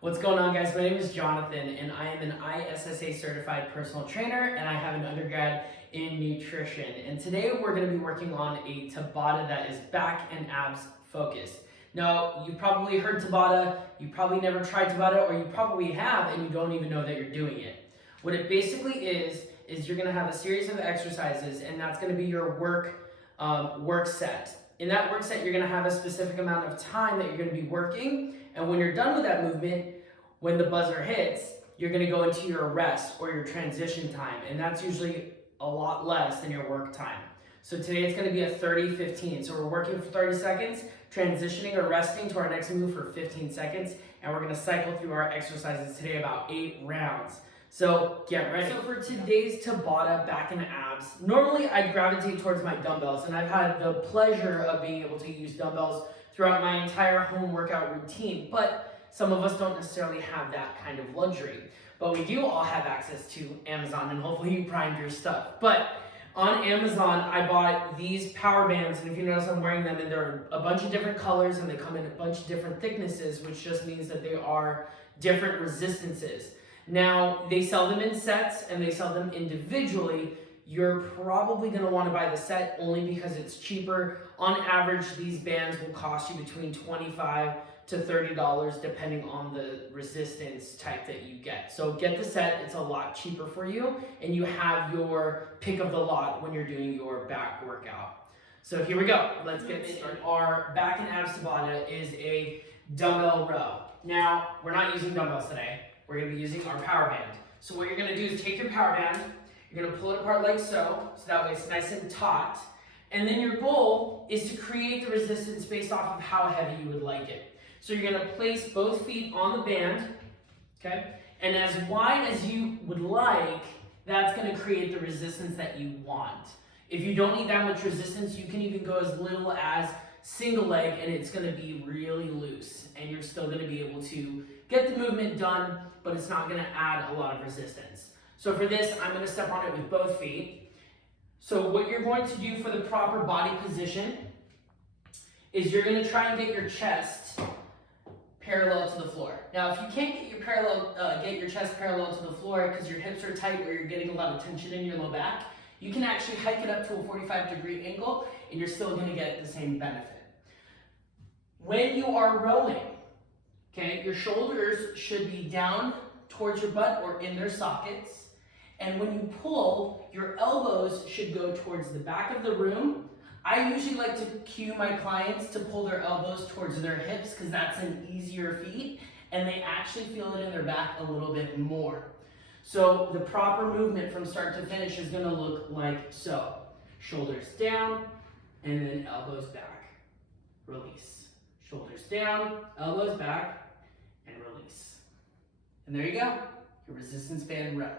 What's going on, guys? My name is Jonathan and I am an ISSA certified personal trainer and I have an undergrad in nutrition. And today we're going to be working on a Tabata that is back and abs focused. Now, you probably heard Tabata, you probably never tried Tabata, or you probably have and you don't even know that you're doing it. What it basically is you're going to have a series of exercises and that's going to be your work set. In that work set, you're going to have a specific amount of time that you're going to be working, and when you're done with that movement, when the buzzer hits, you're going to go into your rest or your transition time, and that's usually a lot less than your work time. So today it's going to be a 30-15. So we're working for 30 seconds, transitioning or resting to our next move for 15 seconds, and we're going to cycle through our exercises today about 8 rounds. So get ready. So for today's Tabata back and abs, normally I gravitate towards my dumbbells, and I've had the pleasure of being able to use dumbbells throughout my entire home workout routine, but some of us don't necessarily have that kind of luxury. But we do all have access to Amazon, and hopefully you primed your stuff. But on Amazon, I bought these power bands, and if you notice I'm wearing them, and they're a bunch of different colors, and they come in a bunch of different thicknesses, which just means that they are different resistances. Now, they sell them in sets and they sell them individually. You're probably going to want to buy the set only because it's cheaper. On average, these bands will cost you between $25 to $30 depending on the resistance type that you get. So get the set, it's a lot cheaper for you, and you have your pick of the lot when you're doing your back workout. So here we go, let's get started. Our back and abs Tabata is a dumbbell row. Now, we're not using dumbbells today. We're going to be using our power band. So what you're going to do is take your power band, you're going to pull it apart like so that way it's nice and taut, and then your goal is to create the resistance based off of how heavy you would like it. So you're going to place both feet on the band, okay, and as wide as you would like, that's going to create the resistance that you want. If you don't need that much resistance, you can even go as little as single leg and it's going to be really loose, and you're still going to be able to get the movement done, but it's not going to add a lot of resistance. So for this, I'm going to step on it with both feet. So what you're going to do for the proper body position is you're going to try and get your chest parallel to the floor. Now, if you can't get your chest parallel to the floor because your hips are tight or you're getting a lot of tension in your low back, you can actually hike it up to a 45-degree angle and you're still going to get the same benefit. When you are rowing, okay, your shoulders should be down towards your butt or in their sockets. And when you pull, your elbows should go towards the back of the room. I usually like to cue my clients to pull their elbows towards their hips because that's an easier feat and they actually feel it in their back a little bit more. So the proper movement from start to finish is going to look like so. Shoulders down and then elbows back. Release. Shoulders down, elbows back, and release. And there you go, your resistance band row.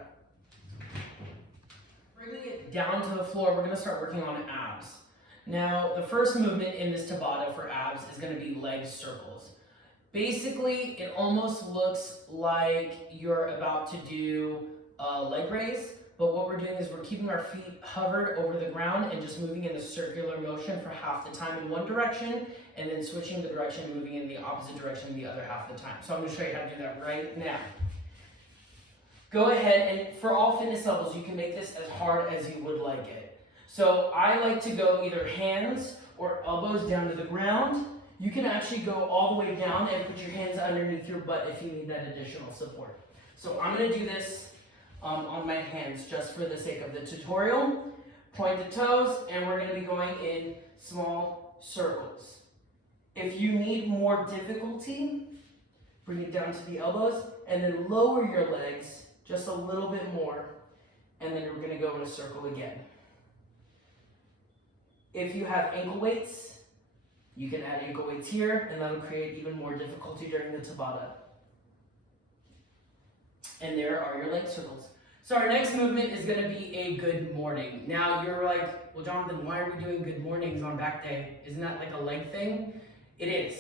Bringing it down to the floor, we're going to start working on abs. Now, the first movement in this Tabata for abs is going to be leg circles. Basically, it almost looks like you're about to do a leg raise, but what we're doing is we're keeping our feet hovered over the ground and just moving in a circular motion for half the time in one direction, and then switching the direction, moving in the opposite direction the other half of the time. So I'm going to show you how to do that right now. Go ahead, and for all fitness levels, you can make this as hard as you would like it. So I like to go either hands or elbows down to the ground. You can actually go all the way down and put your hands underneath your butt if you need that additional support. So I'm going to do this on my hands just for the sake of the tutorial. Point the toes, and we're going to be going in small circles. If you need more difficulty, bring it down to the elbows and then lower your legs just a little bit more, and then we're going to go in a circle again. If you have ankle weights, you can add ankle weights here, and that'll create even more difficulty during the Tabata. And there are your leg circles. So our next movement is going to be a good morning. Now you're like, well, Jonathan, why are we doing good mornings on back day? Isn't that like a leg thing? It is.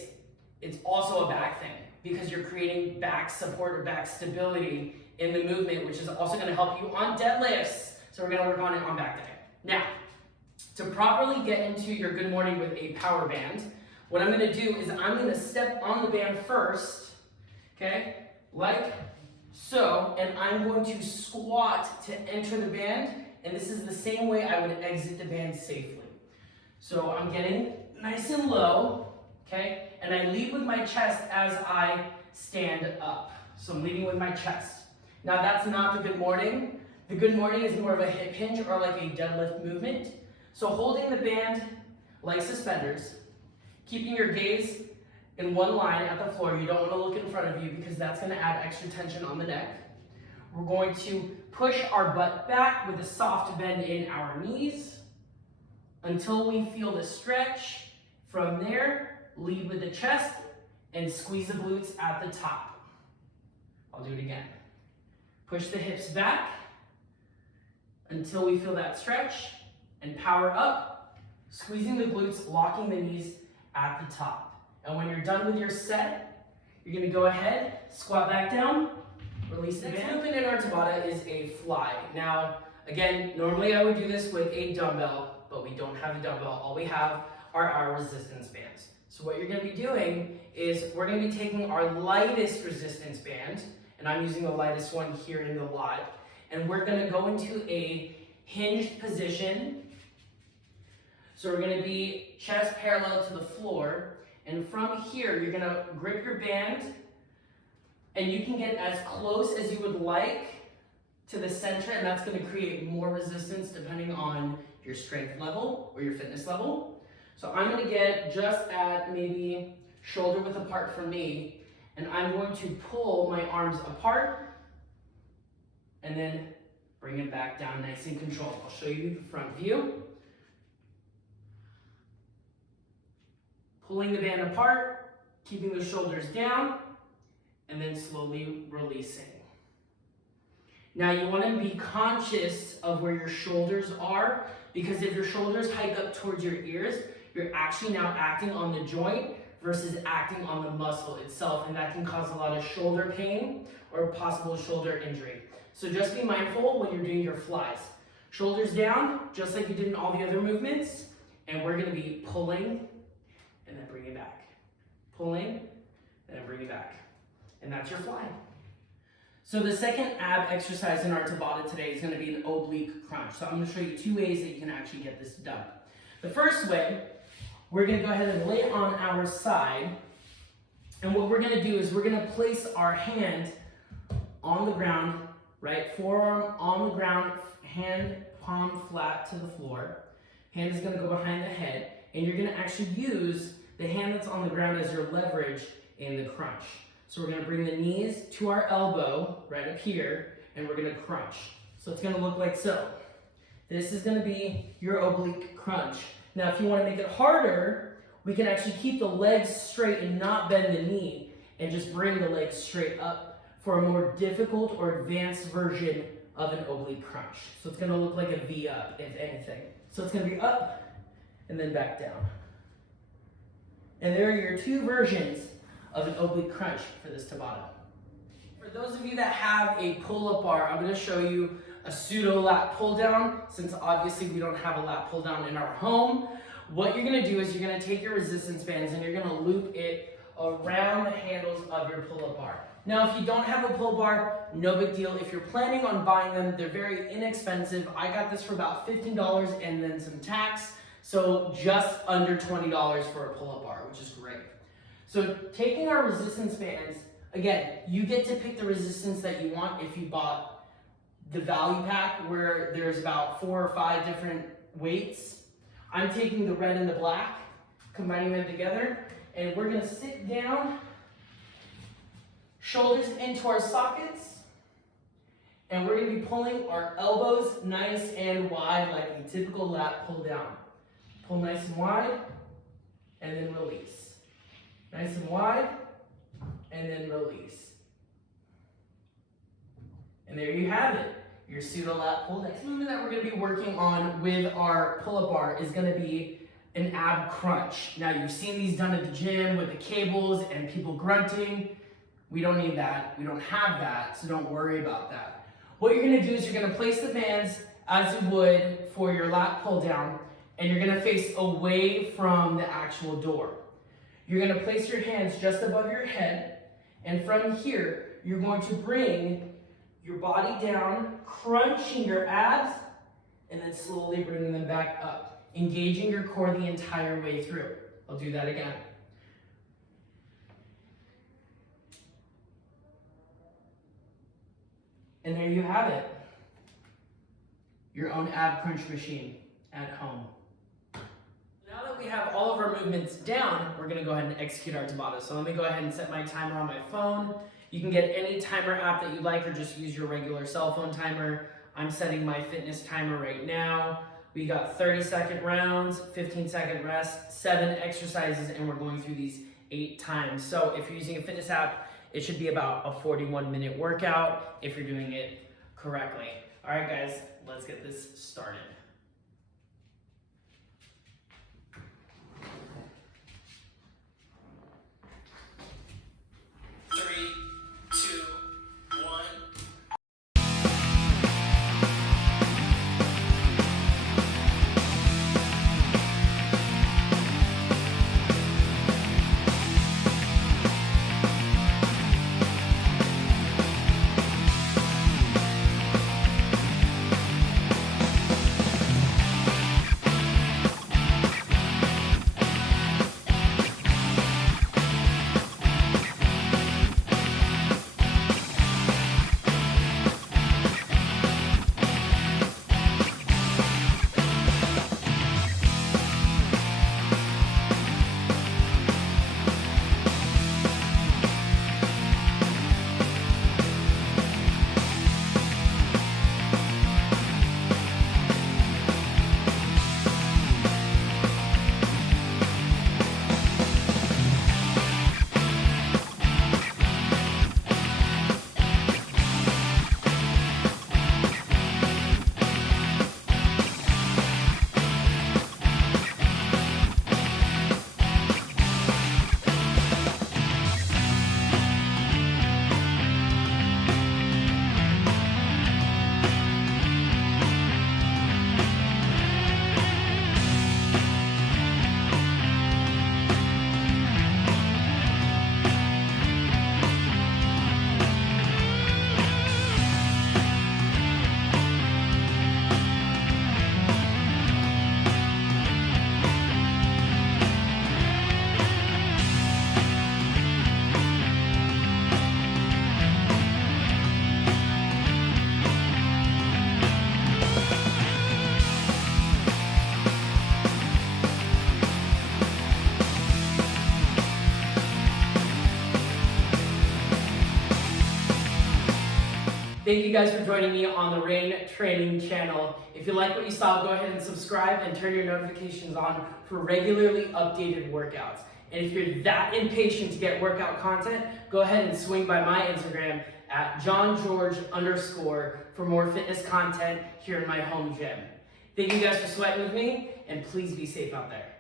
It's also a back thing because you're creating back support or back stability in the movement, which is also going to help you on deadlifts. So we're going to work on it on back day. Now, to properly get into your good morning with a power band, what I'm going to do is I'm going to step on the band first, okay? like so, and I'm going to squat to enter the band, and this is the same way I would exit the band safely. So I'm getting nice and low, okay? And I lead with my chest as I stand up. So I'm leading with my chest. Now that's not the good morning. The good morning is more of a hip hinge or like a deadlift movement. So holding the band like suspenders, keeping your gaze in one line at the floor. You don't want to look in front of you because that's going to add extra tension on the neck. We're going to push our butt back with a soft bend in our knees until we feel the stretch. From there, lead with the chest and squeeze the glutes at the top. I'll do it again. Push the hips back until we feel that stretch and power up, squeezing the glutes, locking the knees at the top. And when you're done with your set, you're gonna go ahead, squat back down, release the band. Next movement in our Tabata is a fly. Now, again, normally I would do this with a dumbbell, but we don't have a dumbbell. All we have are our resistance bands. So what you're gonna be doing is we're gonna be taking our lightest resistance band, and I'm using the lightest one here in the lot, and we're gonna go into a hinged position. So we're gonna be chest parallel to the floor, and from here, you're gonna grip your band, and you can get as close as you would like to the center, and that's gonna create more resistance depending on your strength level or your fitness level. So I'm gonna get just at maybe shoulder width apart from me, and I'm going to pull my arms apart, and then bring it back down nice and controlled. I'll show you the front view. Pulling the band apart, keeping the shoulders down, and then slowly releasing. Now you want to be conscious of where your shoulders are, because if your shoulders hike up towards your ears, you're actually now acting on the joint versus acting on the muscle itself, and that can cause a lot of shoulder pain or possible shoulder injury. So just be mindful when you're doing your flies. Shoulders down, just like you did in all the other movements, and we're going to be pulling and then bring it back. Pulling, and then bring it back. And that's your fly. So the second ab exercise in our Tabata today is going to be an oblique crunch. So I'm going to show you two ways that you can actually get this done. The first way, we're going to go ahead and lay on our side. And what we're going to do is we're going to place our hand on the ground, right? Forearm on the ground, hand palm flat to the floor. Hand is going to go behind the head. And you're going to actually use the hand that's on the ground as your leverage in the crunch. So we're going to bring the knees to our elbow right up here, and we're going to crunch. So it's going to look like so. This is going to be your oblique crunch. Now if you want to make it harder, we can actually keep the legs straight and not bend the knee, and just bring the legs straight up for a more difficult or advanced version of an oblique crunch. So it's going to look like a V up, if anything. So it's going to be up and then back down. And there are your two versions of an oblique crunch for this Tabata. For those of you that have a pull-up bar, I'm going to show you a pseudo lat pull down, since obviously we don't have a lat pull down in our home. What you're going to do is you're going to take your resistance bands and you're going to loop it around the handles of your pull-up bar. Now if you don't have a pull bar, no big deal. If you're planning on buying them, they're very inexpensive. I got this for about $15 and then some tax. So just under $20 for a pull-up bar, which is great. So taking our resistance bands, again, you get to pick the resistance that you want if you bought the value pack where there's about 4 or 5 different weights. I'm taking the red and the black, combining them together, and we're gonna sit down, shoulders into our sockets, and we're gonna be pulling our elbows nice and wide like a typical lat pull down. Pull nice and wide, and then release. Nice and wide, and then release. And there you have it, your pseudo lat pull down. Next movement that we're going to be working on with our pull-up bar is going to be an ab crunch. Now you've seen these done at the gym with the cables and people grunting. We don't need that. We don't have that, so don't worry about that. What you're going to do is you're going to place the bands as you would for your lat pull down, and you're going to face away from the actual door. You're going to place your hands just above your head, And from here, you're going to bring your body down, crunching your abs, and then slowly bringing them back up, engaging your core the entire way through. I'll do that again. And there you have it. Your own ab crunch machine at home. Now that we have all of our movements down, we're gonna go ahead and execute our Tabata. So let me go ahead and set my timer on my phone. You can get any timer app that you like or just use your regular cell phone timer. I'm setting my fitness timer right now. We got 30-second rounds, 15-second rest, 7 exercises, and we're going through these 8 times. So if you're using a fitness app, it should be about a 41-minute workout if you're doing it correctly. All right, guys, let's get this started. Thank you guys for joining me on the Rain Training channel. If you like what you saw, go ahead and subscribe and turn your notifications on for regularly updated workouts. And if you're that impatient to get workout content, go ahead and swing by my Instagram at johngeorge_ for more fitness content here in my home gym. Thank you guys for sweating with me, and please be safe out there.